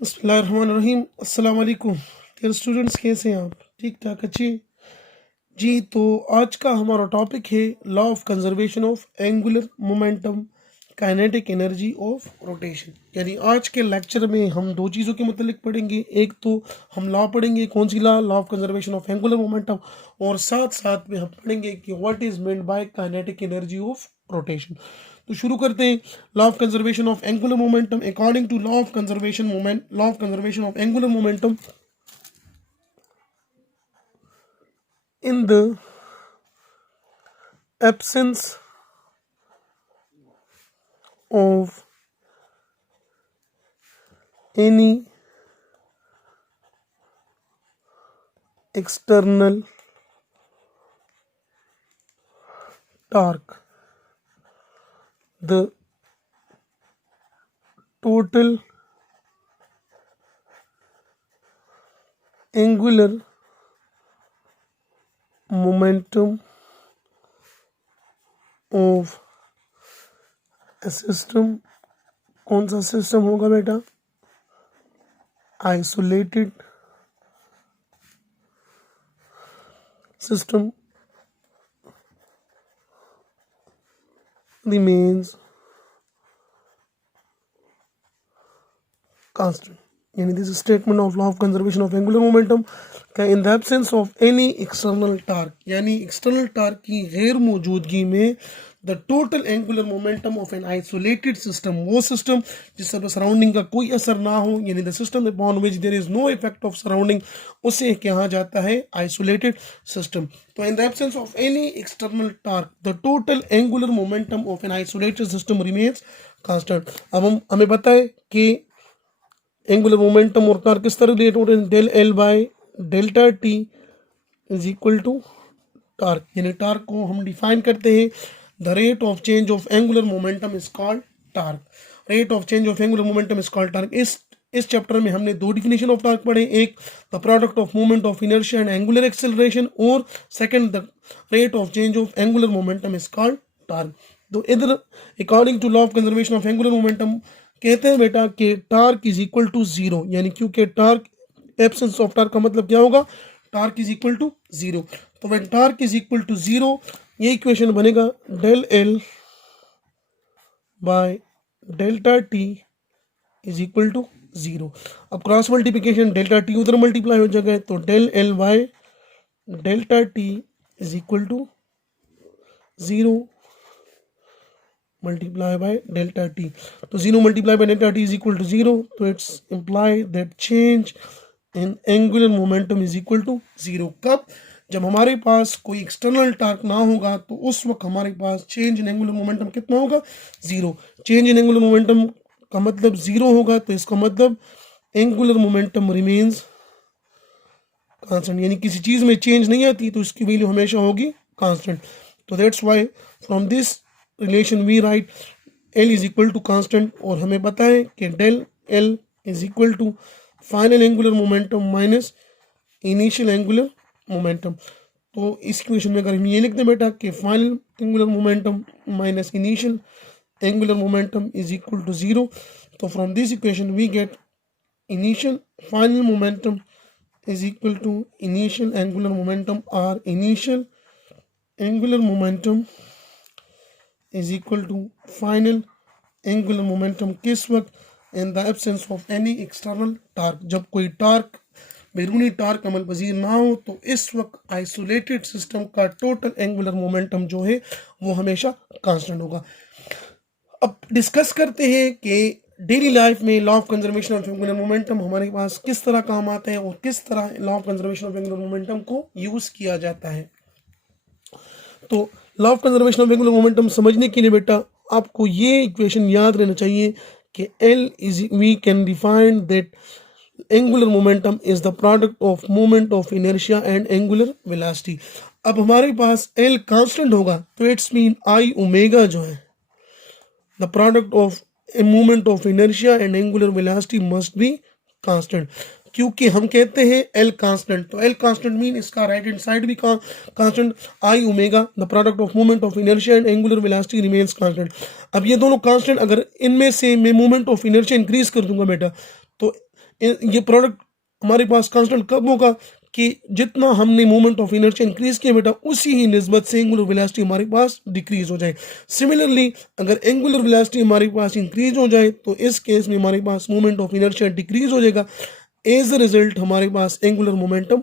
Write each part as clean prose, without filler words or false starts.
बिस्मिल्लाहिर्रहमानिर्रहीम। अस्सलाम वालेकुम डियर स्टूडेंट्स, कैसे हैं आप? ठीक ठाक, अच्छे जी। तो आज का हमारा टॉपिक है law of conservation of angular momentum, kinetic energy of rotation. यानी आज के लेक्चर में हम दो चीज़ों के मुतालिक पढ़ेंगे। एक तो हम लॉ पढ़ेंगे, कौन सी law of conservation of angular momentum, और साथ साथ में हम पढ़ेंगे कि what is meant by kinetic energy of rotation. तो शुरू करते हैं। Law of conservation of angular momentum. According to law of conservation of angular momentum, in the absence of any external torque, the total angular momentum of a system, कौन सा system होगा बेटा? Isolated system remains constant. यानी this statement of law of conservation of angular momentum का in the absence of any external torque, यानी external torque की गैर मौजूदगी में the total angular momentum of an isolated system, वो सिस्टम जिस पर सराउंडिंग का कोई असर ना हो, यानी the system upon which there is no effect of surrounding, उसे कहा जाता है आइसोलेटेड सिस्टम। तो इन the absence of any external torque the total angular momentum of an isolated system remains constant. अब हमें पता है कि एंगुलर मोमेंटम और टार्क किस तरह रिलेट होते हैं? Del L by delta T is equal to torque, यानी टार्क को हम डिफाइन करते हैं the rate of change of angular momentum is called torque. Rate of change of angular momentum is called torque. इस chapter में हमने दो definition of torque पढ़े, एक the product of movement of inertia and angular acceleration, और second the rate of change of angular momentum is called torque. तो इधर according to law of conservation of angular momentum कहते हैं बेटा कि torque is equal to zero, यानी क्योंकि torque absence of torque का मतलब क्या होगा? Torque is equal to zero. तो when torque is equal to zero, ये इक्वेशन बनेगा del L by delta T is equal to zero. अब क्रॉस मल्टीप्लिकेशन, डेल्टा टी उधर मल्टीप्लाई हो जाएगा, तो del L by delta T is equal to zero multiply by delta t. तो 0 multiply by delta t is equal to 0, तो it's imply that change in angular momentum is equal to 0। कब? जब हमारे पास कोई external torque ना होगा, तो उस वक्त हमारे पास चेंज इन एंगुलर मोमेंटम कितना होगा? 0। चेंज इन एंगुलर मोमेंटम का मतलब 0 होगा, तो इसका मतलब एंगुलर मोमेंटम रिमेन्स कांस्टेंट, यानी किसी चीज़ में चेंज नहीं आती तो इसकी वैल्यू हमेशा होगी कांस्टेंट। तो that's why from this relation we write L is equal to constant, और हमें पता है कि del L is equal to final angular momentum minus initial angular momentum. तो इस इक्वेशन में अगर हम ये लिख दें बेटा कि final angular momentum minus initial angular momentum is equal to zero, तो from this equation we get initial final momentum is equal to initial angular momentum, or initial angular momentum is equal to final angular momentum किस वक्त? in the absence of any external torque, जब कोई torque बैरूनी torque अमल पजीर ना हो, तो इस वक्त आइसोलेटेड सिस्टम का टोटल एंगुलर मोमेंटम जो है वो हमेशा कांस्टेंट होगा। अब डिस्कस करते हैं कि डेली लाइफ में law of conservation of angular momentum हमारे पास किस तरह काम आता है और किस तरह law of conservation of angular momentum को यूज किया जाता है। तो law of conservation of angular momentum समझने के लिए बेटा आपको ये इक्वेशन याद रहना चाहिए कि L is we can define that angular momentum is the product of moment of inertia and angular velocity. अब हमारे पास L कांस्टेंट होगा, तो इट्स मीन आई ओमेगा जो है the product of a movement of inertia and angular velocity must be constant, क्योंकि हम कहते हैं L कांस्टेंट, तो L कांस्टेंट मीन इसका राइट हैंड साइड भी constant, I omega the product of movement of inertia and angular velocity remains constant. अब ये दोनों कांस्टेंट, अगर इनमें से मैं मूवमेंट ऑफ इनर्शिया इंक्रीज कर दूंगा बेटा, तो ये प्रोडक्ट हमारे पास कांस्टेंट कब होगा कि जितना हमने मोमेंट ऑफ इनर्शिया इंक्रीज किया बेटा, उसी ही निस्बत से एंगुलर वेलोसिटी हमारे पास डिक्रीज हो जाए। सिमिलरली अगर एंगुलर वेलोसिटी हमारे पास इंक्रीज हो जाए तो इस केस में हमारे पास मोमेंट ऑफ इनर्शिया डिक्रीज हो जाएगा। एज अ रिजल्ट हमारे पास एंगुलर मोमेंटम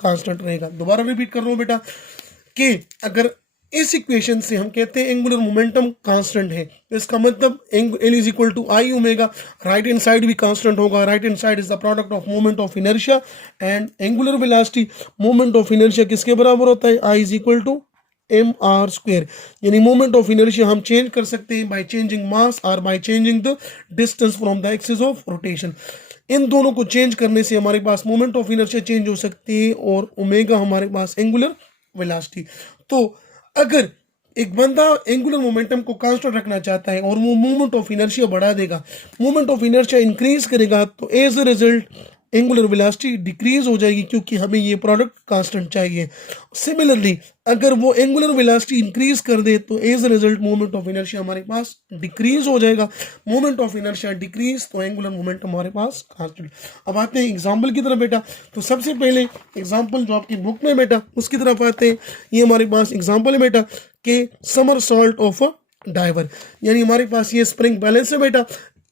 कांस्टेंट रहेगा। दोबारा रिपीट कर रहा हूँ बेटा कि अगर इस इक्वेशन से हम कहते हैं एंगुलर मोमेंटम कांस्टेंट है, तो इसका मतलब L is equal to I omega. Right hand side भी कांस्टेंट होगा। Right hand side is the product of moment of inertia and angular velocity. Moment of inertia किसके बराबर होता है? I is equal to M R square. यानी moment of inertia हम change कर सकते हैं बाय चेंजिंग मास और by changing the distance from the axis of rotation. इन दोनों को चेंज करने से हमारे पास मोमेंट ऑफ इनर्शिया चेंज हो सकती है और ओमेगा हमारे पास एंगुलर वेलोसिटी। तो अगर एक बंदा एंगुलर मोमेंटम को कांस्टेंट रखना चाहता है और वो मोमेंट ऑफ इनर्शिया बढ़ा देगा, मोमेंट ऑफ इनर्शिया इंक्रीज करेगा, तो as a result angular velocity decrease हो जाएगी क्योंकि हमें ये प्रोडक्ट कांस्टेंट चाहिए। सिमिलरली अगर वो एंगुलर वेलोसिटी इंक्रीज कर दे तो as a result moment of inertia हमारे पास डिक्रीज हो जाएगा। मोमेंट ऑफ इनर्शिया डिक्रीज तो एंगुलर मोमेंटम हमारे पास कांस्टेंट। अब आते हैं एग्जाम्पल की तरफ बेटा। तो सबसे पहले एग्जाम्पल जो आपकी बुक में बेटा उसकी तरफ आते हैं। ये हमारे पास एग्जाम्पल है बेटा कि somersault of a diver, यानी हमारे पास ये स्प्रिंग बैलेंस है बेटा।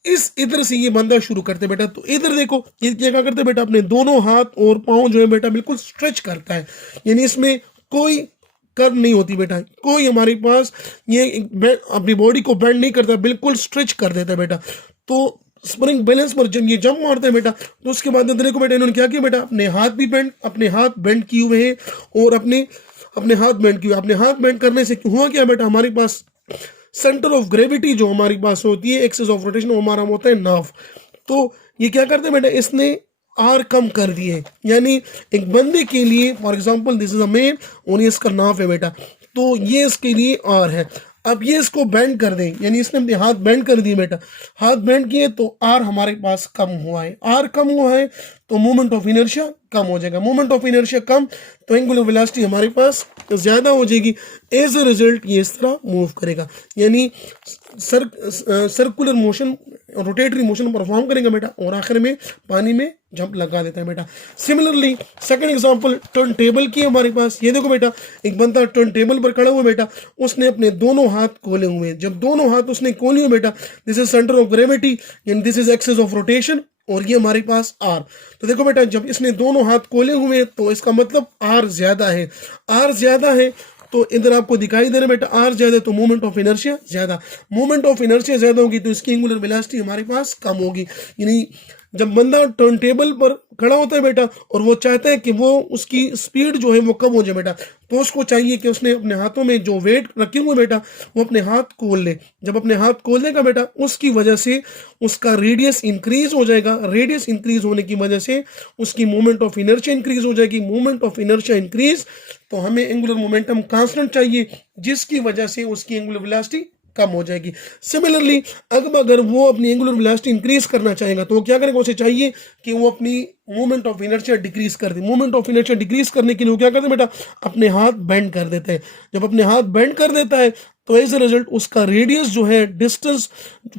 इस इधर से ये बंदा शुरू करते बेटा, तो इधर देखो ये क्या करते बेटा, अपने दोनों हाथ और पांव जो है बेटा बिल्कुल स्ट्रेच करता है, यानी इसमें कोई कर्व नहीं होती बेटा, कोई हमारे पास ये अपनी बॉडी को बेंड नहीं करता, बिल्कुल स्ट्रेच कर देता है बेटा। तो स्प्रिंग बैलेंस पर जब ये जंप मारते हैं बेटा तो उसके बाद देखो बेटा इन्होंने क्या किया बेटा, अपने हाथ बेंड किए हुए हैं और अपने हाथ बेंड किए। अपने हाथ बेंड करने से हुआ क्या बेटा, हमारे पास सेंटर ऑफ ग्रेविटी जो हमारी पास होती है, एक्सिस ऑफ रोटेशन, वो हमारा होता है नाव। तो ये क्या करते हैं बेटा, इसने आर कम कर दिए, यानी एक बंदे के लिए for example this is a man और ये इसका नाव है बेटा, तो ये इसके लिए आर है। अब ये इसको बेंड कर दें, यानी इसने अपने हाथ बेंड कर दिए बेटा, हाथ बेंड किए तो आर हमारे पास कम हुआ है। आर कम हुआ है तो मोमेंट ऑफ इनर्शिया कम हो जाएगा। मोमेंट ऑफ इनर्शिया कम तो एंगुलर वेलोसिटी हमारे पास ज़्यादा हो जाएगी। एज अ रिजल्ट ये इस तरह मूव करेगा, यानी circular motion, rotatory motion perform करेगा बेटा और आखिर में पानी में जंप लगा देता है बेटा। Similarly second example turn table की हमारे पास। ये देखो बेटा एक बंदा टर्न टेबल पर खड़ा हुआ बेटा, उसने अपने दोनों हाथ खोले हुए। जब दोनों हाथ उसने खोले हुए बेटा, this is centre of gravity and this is axis of rotation और ये हमारे पास आर। तो देखो बेटा जब इसने दोनों हाथ खोले हुए तो इसका मतलब आर ज्यादा है। आर ज्यादा है तो इधर आपको दिखाई दे रहा है बेटा आर ज्यादा है तो मोमेंट ऑफ इनर्शिया ज्यादा। मोमेंट ऑफ इनर्शिया ज्यादा होगी तो इसकी एंगुलर वेलोसिटी हमारे पास कम होगी। यानी जब बंदा टर्न टेबल पर खड़ा होता है बेटा और वो चाहता है कि वो उसकी स्पीड जो है वो कम हो जाए बेटा, तो उसको चाहिए कि उसने अपने हाथों में जो वेट रखे हुए बेटा वो अपने हाथ खोल ले। जब अपने हाथ खोल देगा बेटा उसकी वजह से उसका रेडियस इंक्रीज हो जाएगा। रेडियस इंक्रीज होने की वजह से उसकी मोमेंट ऑफ इनर्शिया इंक्रीज हो जाएगी। मोमेंट ऑफ इनर्शिया इंक्रीज तो हमें एंगुलर मोमेंटम कांस्टेंट चाहिए, जिसकी वजह से उसकी एंगुलर वेलोसिटी कम हो जाएगी। सिमिलरली अब अगर वो अपनी एंगुलर वेलोसिटी इंक्रीज करना चाहेगा तो वो क्या करेगा, उसे चाहिए कि वो अपनी मोमेंट ऑफ इनर्शिया डिक्रीज कर दे। मोमेंट ऑफ इनर्शिया डिक्रीज करने के लिए वो क्या करते हैं बेटा, अपने हाथ बेंड कर देते हैं। जब अपने हाथ बेंड कर देता है तो एज अ रिजल्ट उसका रेडियस जो है, distance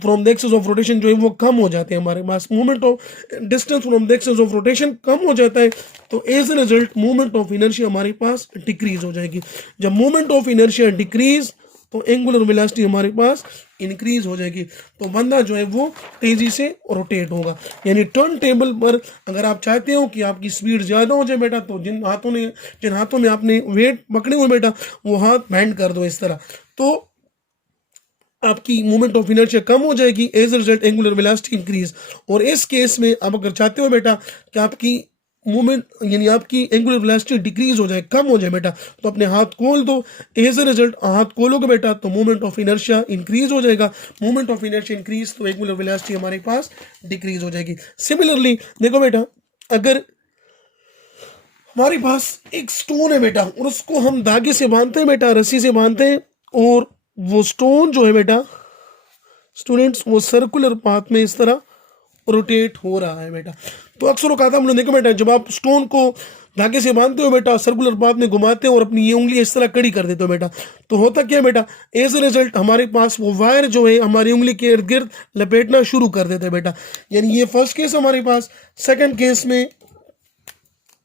from the axis of rotation जो है वो कम हो जाते हैं। हमारे पास moment of distance from the axis of rotation कम हो जाता है तो as a result moment of inertia हमारे पास डिक्रीज हो जाएगी। जब मोमेंट ऑफ इनर्शिया डिक्रीज तो एंगुलर वेलोसिटी हमारे पास इंक्रीज हो जाएगी, तो बंदा जो है वो तेजी से रोटेट होगा। यानी टर्न टेबल पर अगर आप चाहते हो कि आपकी स्पीड ज़्यादा हो जाए बेटा तो जिन हाथों में आपने वेट पकड़े हुए बेटा वो हाथ बेंड कर दो इस तरह, तो आपकी मोमेंट ऑफ इनर्शिया कम हो जाएगी। As a result angular velocity increase. और इस केस में आप अगर चाहते हो बेटा कि आपकी मूवमेंट यानी आपकी एंगुलर वेलोसिटी डिक्रीज हो जाए, कम हो जाए बेटा, तो अपने हाथ खोल दो। एज अ रिजल्ट हाथ खोलोगे बेटा तो मोमेंट ऑफ इनर्शिया इंक्रीज हो जाएगा। मोमेंट ऑफ इनर्शिया इंक्रीज तो एंगुलर वेलोसिटी हमारे पास डिक्रीज हो जाएगी। सिमिलरली देखो बेटा अगर हमारे पास एक स्टोन है बेटा और उसको हम धागे से बांधते हैं बेटा, रस्सी से बांधते हैं, और वो स्टोन जो है बेटा स्टूडेंट्स वो सर्कुलर पाथ में इस तरह रोटेट हो रहा है बेटा। तो अक्सर औकात हम लोग देखो बेटा, जब आप स्टोन को धागे से बांधते हो बेटा, सर्कुलर पाथ में घुमाते हो और अपनी ये उंगली इस तरह कड़ी कर देते हो बेटा, तो होता क्या है बेटा, एज ए रिजल्ट हमारे पास वो वायर जो है हमारी उंगली के इर्द गिर्द लपेटना शुरू कर देते हैं बेटा। यानी ये फर्स्ट केस हमारे पास। सेकंड केस में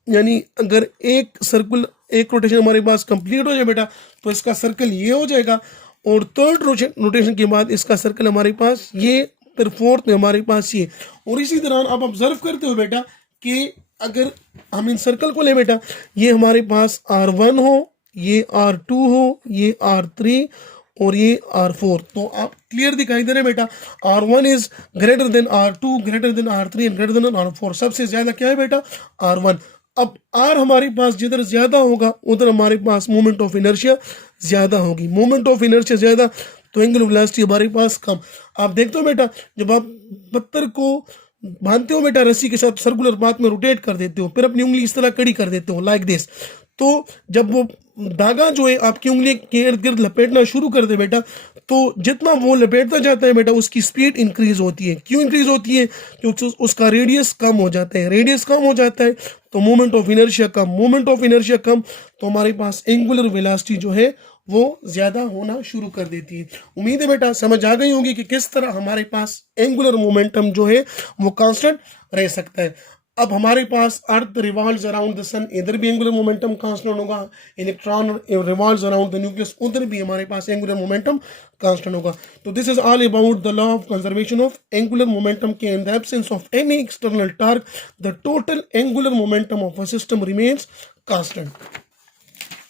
यानी अगर एक रोटेशन हमारे पास कंप्लीट हो जाए बेटा, तो इसका सर्कल ये हो जाएगा, और थर्ड रोटेशन के बाद इसका सर्कल हमारे पास ये, फिर फोर्थ में हमारे पास ये। और इसी दौरान आप ऑब्जर्व करते हो बेटा कि अगर हम इन सर्कल को ले बेटा, ये हमारे पास R1 हो, ये R2 हो, ये R3 और ये R4, तो आप क्लियर दिखाई दे रहे हैं बेटा, R1 is greater than R2, greater than R3 and greater than R4। सबसे ज्यादा क्या है बेटा, R1। अब R हमारे पास जिधर ज्यादा होगा उधर हमारे पास मोमेंट ऑफ इनर्शिया ज्यादा होगी। मोमेंट ऑफ इनर्शिया ज्यादा तो एंगुलर वेलोसिटी हमारे पास कम। आप देखते हो बेटा, जब आप पत्थर को बांधते हो बेटा, रस्सी के साथ सर्कुलर पाथ में रोटेट कर देते हो, फिर अपनी उंगली इस तरह कड़ी कर देते हो लाइक दिस, तो जब वो धागा जो है आपकी उंगली के इर्द गिर्द लपेटना शुरू कर दे बेटा, तो जितना वो लपेटता जाता है बेटा, उसकी स्पीड इंक्रीज होती है। क्यों इंक्रीज होती है? क्योंकि उसका रेडियस कम हो जाता है। रेडियस कम हो जाता है तो मोमेंट ऑफ इनर्शिया कम, मोमेंट ऑफ इनर्शिया कम, तो हमारे पास एंगुलर वेलोसिटी जो है वो ज्यादा होना शुरू कर देती है। उम्मीद है बेटा समझ आ गई होगी कि किस तरह हमारे पास एंगुलर मोमेंटम जो है वो कांस्टेंट रह सकता है। अब हमारे पास earth revolves around the sun, इधर भी एंगुलर मोमेंटम कांस्टेंट होगा। Electron revolves around the nucleus, उधर भी हमारे पास एंगुलर मोमेंटम कांस्टेंट होगा। तो this is all about the law of conservation of angular momentum के in the absence of any external torque the total angular momentum of a system remains constant.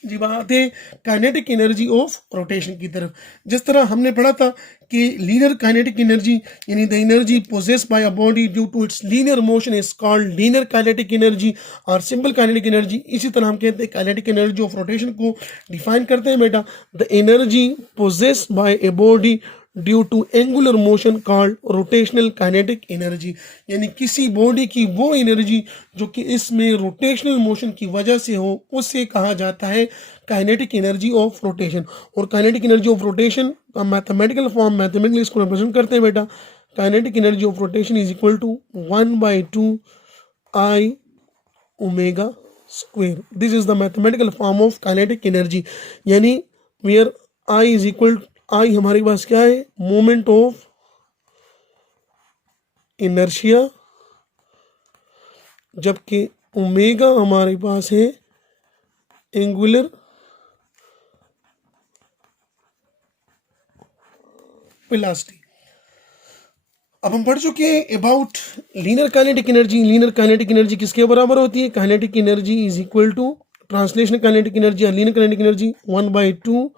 जी बात है काइनेटिक एनर्जी ऑफ रोटेशन की तरफ। जिस तरह हमने पढ़ा था कि लीनियर काइनेटिक एनर्जी यानी the energy possessed by a body due to its linear motion is called linear kinetic energy और सिंपल काइनेटिक एनर्जी। इसी तरह हम कहते हैं काइनेटिक एनर्जी ऑफ रोटेशन को डिफाइन करते हैं बेटा, the energy possessed by a body due to angular motion called rotational kinetic energy. यानी किसी बॉडी की वो एनर्जी जो कि इसमें रोटेशनल मोशन की वजह से हो, उसे कहा जाता है काइनेटिक एनर्जी ऑफ रोटेशन। और काइनेटिक एनर्जी ऑफ रोटेशन का मैथमेटिकल फॉर्म मैथमेटिकली इसको रिप्रेजेंट करते हैं बेटा, kinetic energy of rotation is equal to 1/2 I omega square. This is the mathematical form of kinetic energy. यानी where I is equal, I हमारे पास क्या है, मोमेंट ऑफ इनर्शिया, जबकि ओमेगा हमारे पास है एंगुलर वेलोसिटी। अब हम पढ़ चुके हैं about linear kinetic energy. Linear kinetic energy किसके बराबर होती है? Kinetic energy is equal to translational kinetic energy या linear kinetic energy 1/2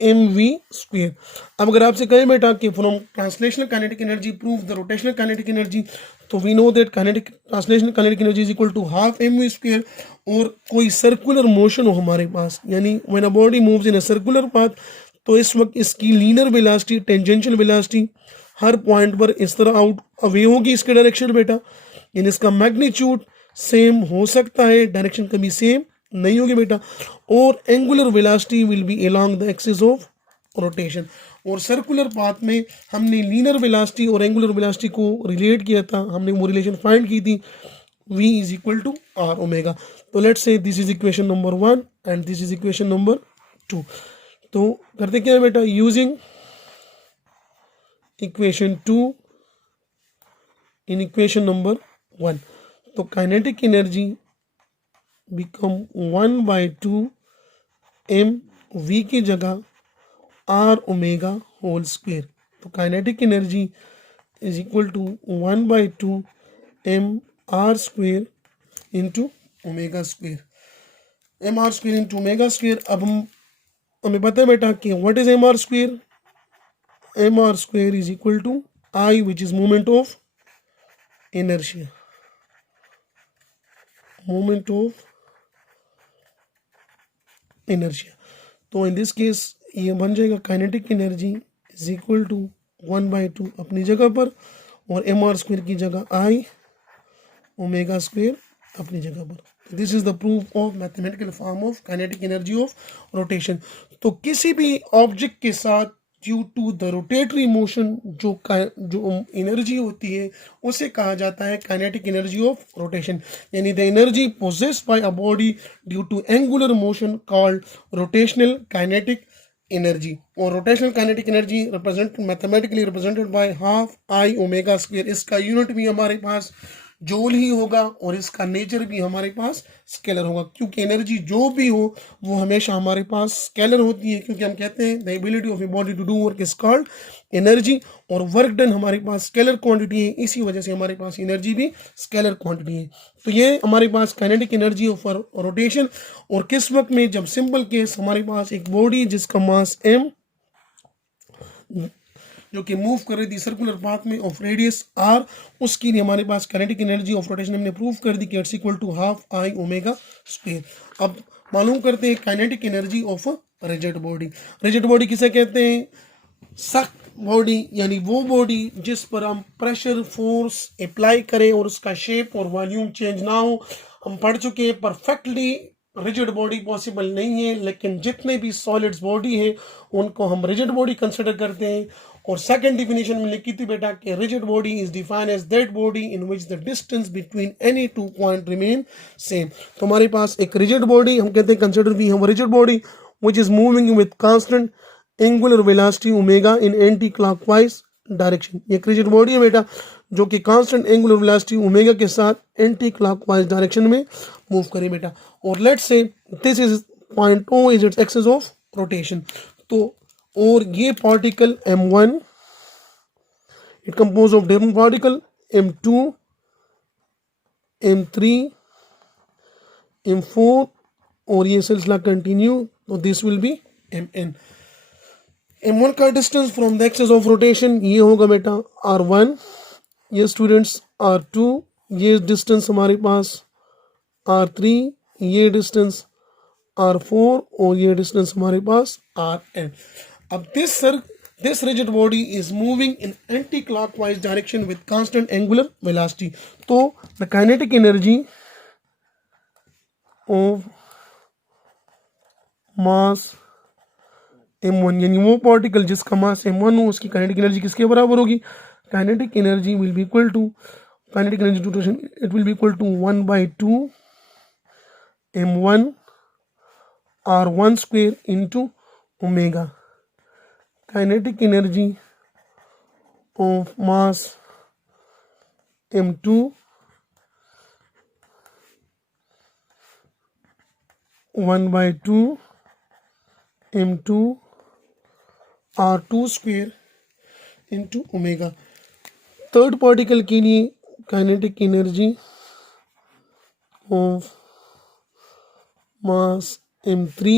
mv square. अब अगर आपसे कहें बेटा कि from translational kinetic energy prove the rotational kinetic energy, तो we know that kinetic translational kinetic energy is equal to half mv square. और कोई सर्कुलर मोशन हो हमारे पास, यानी when a body moves in a circular path, तो इस वक्त इसकी लीनियर वेलोसिटी, टेंजेंशियल वेलोसिटी हर पॉइंट पर इस तरह आउट अवे होगी इसके डायरेक्शन बेटा। यानी इसका मैग्नीट्यूड सेम हो सकता है, डायरेक्शन कभी सेम नहीं होगी बेटा। और angular velocity will be along the axis of rotation. और सर्कुलर पाथ में हमने लीनियर वेलोसिटी और एंगुलर वेलोसिटी को रिलेट किया था, हमने वो रिलेशन फाइंड की थी, v is equal to r omega. तो let's say this is equation number 1 and this is equation number 2। तो करते क्या है बेटा, using equation 2 in equation number 1, तो काइनेटिक एनर्जी बिकम 1/2 mv की जगह r ओमेगा होल स्क्वायर। तो kinetic energy is equal to 1/2 mr square into omega square, mr square into omega square. अब हमें पता है बेटा कि what is mr square? mr square is equal to I which is moment of inertia, moment of inertia. तो in this case ये बन जाएगा kinetic energy is equal to 1/2 अपनी जगह पर, और mr स्क्वायर की जगह I ओमेगा स्क्वायर अपनी जगह पर। This is the proof of mathematical form of kinetic energy of rotation. तो किसी भी ऑब्जेक्ट के साथ due to the rotatory motion, जो एनर्जी होती है उसे कहा जाता है काइनेटिक एनर्जी ऑफ रोटेशन, यानी the energy possessed by a body due to angular motion called rotational kinetic energy. और rotational kinetic energy mathematically represented by half I omega square. इसका यूनिट भी हमारे पास जूल ही होगा और इसका नेचर भी हमारे पास स्केलर होगा, क्योंकि एनर्जी जो भी हो वो हमेशा हमारे पास स्केलर होती है, क्योंकि हम कहते हैं the ability of a body to do work is called energy, और वर्क डन हमारे पास स्केलर क्वांटिटी है, इसी वजह से हमारे पास एनर्जी भी स्केलर क्वांटिटी है। तो ये हमारे पास काइनेटिक एनर्जी ऑफ रोटेशन। और किस वक्त में, जब सिंपल केस हमारे पास एक बॉडी जिसका मास m जो कि मूव कर रही थी सर्कुलर पाथ में ऑफ रेडियस r, उसके लिए हमारे पास काइनेटिक एनर्जी ऑफ रोटेशन हमने प्रूव कर दी कि it's equal to half I omega square. अब मालूम करते हैं kinetic energy of rigid body. Rigid body किसे कहते हैं? सख्त बॉडी, यानी वो बॉडी जिस पर हम प्रेशर फोर्स अप्लाई करें और उसका शेप और वॉल्यूम चेंज ना हो। हम पढ़ चुके हैं परफेक्टली रिजिड बॉडी पॉसिबल नहीं है, लेकिन जितने भी सॉलिड्स बॉडी है उनको हम रिजिड बॉडी कंसिडर करते हैं। और सेकंड डिफिनेशन में लिखी थी बेटा कि rigid body is defined as that body in which the distance between any two point remain same. तो हमारे पास एक रिजिड बॉडी हम कहते हैं कंसिडर वी हम rigid body which is moving with constant angular velocity omega in anticlockwise direction. ये rigid body है बेटा जो कि कांस्टेंट एंगुलर वेलोसिटी ओमेगा के साथ एंटी क्लॉकवाइज डायरेक्शन में मूव करे बेटा। और let's say this is point O is its axis of rotation. तो और ये particle m1 it compose of different particle m2 m3 m4 और ये सिलसिला कंटिन्यू, तो this will be mn। m1 का distance from the axis of rotation ये होगा बेटा r1, ये स्टूडेंट्स r2, ये डिस्टेंस हमारे पास r3, ये डिस्टेंस r4 और ये डिस्टेंस हमारे पास rn। अब this rigid body is moving in anti-clockwise direction with constant angular velocity। तो the kinetic energy of mass m1, यानी वो पार्टिकल जिसका मास m1 हो उसकी काइनेटिक एनर्जी किसके बराबर होगी? Kinetic energy will be equal to kinetic energy to rotation, it will be equal to 1/2 m1 r1 square into omega. kinetic energy of mass m2 1/2 m2 r2 square into omega। Third particle के लिए kinetic energy of mass m3,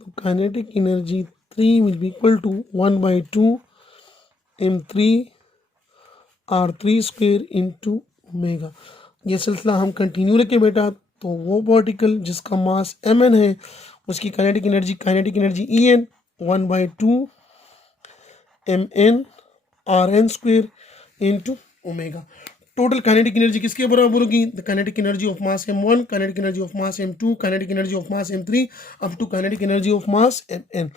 तो kinetic energy 3 will be equal to 1/2 m3 r3 square into omega. ये सिलसिला हम continue रखें बेटा। तो वो पार्टिकल जिसका मास mn है उसकी kinetic energy En 1/2 mn rn square into omega. Total kinetic energy किसके बराबर होगी? The kinetic energy of mass m1, kinetic energy of mass m2, kinetic energy of mass m3 up to kinetic energy of mass mn।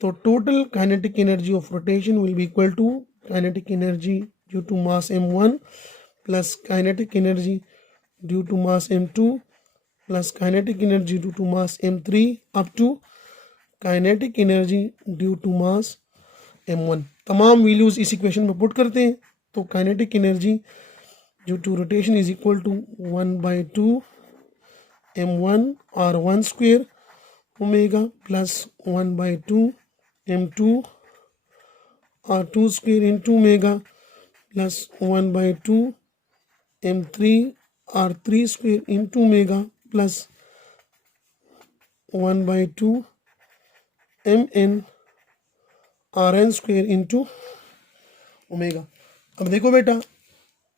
तो total kinetic energy of rotation will be equal to kinetic energy due to mass m1 plus kinetic energy due to mass m2 plus kinetic energy due to mass m3 up to kinetic energy due to mass m1। तमाम values इस equation में put करते हैं तो kinetic energy due to rotation is equal to 1/2 m1 r1 square omega plus 1/2 m2 r2 square into omega plus 1/2 m3 r3 square into omega plus 1/2 mn rn square into omega. अब देखो बेटा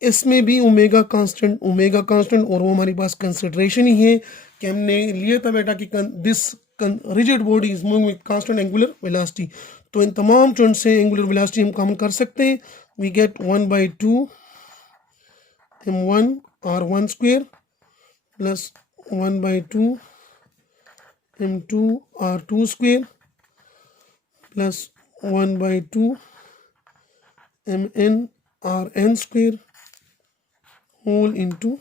इसमें भी omega constant और वो हमारे पास consideration ही है कि हमने लिया था बेटा कि this rigid body is moving with constant angular velocity. तो इन तमाम टर्म से एंगुलर वेलोसिटी हम कॉमन कर सकते हैं। We get 1/2 m1 r1 square plus 1/2 m2 r2 square plus 1/2 mn rn square whole into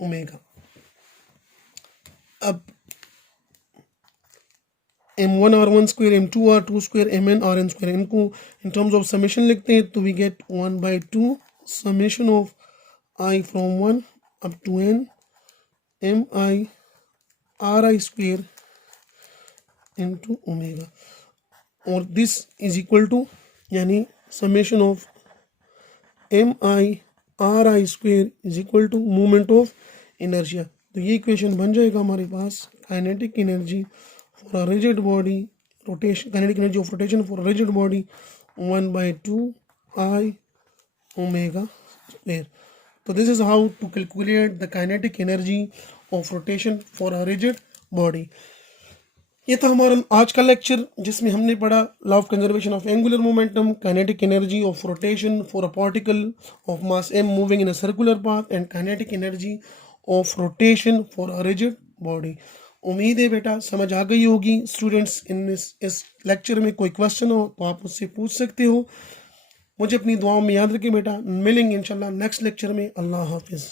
omega. अब m1 r1 square m2 r2 square mn rn square इनको in terms of summation लिखते हैं तो we get 1/2 summation of I from 1 up to n mi ri square into omega, और this is equal to यानी summation of mi ri square is equal to movement of inertia. तो ये equation बन जाएगा हमारे पास kinetic energy for a rigid body rotation, kinetic energy of rotation for a rigid body 1/2 I omega square. So this is how to calculate the kinetic energy of rotation for a rigid body. ये था हमारा आज का lecture जिसमें हमने पढ़ा law of conservation of angular momentum, kinetic energy of rotation for a particle of mass m moving in a circular path and kinetic energy of rotation for a rigid body. उम्मीद है बेटा समझ आ गई होगी। Students in इस lecture में कोई question हो तो आप मुझसे पूछ सकते हो। मुझे अपनी दुआओं में याद रखें बेटा। मिलेंगे इंशाल्लाह नेक्स्ट लेक्चर में। अल्लाह हाफिज़।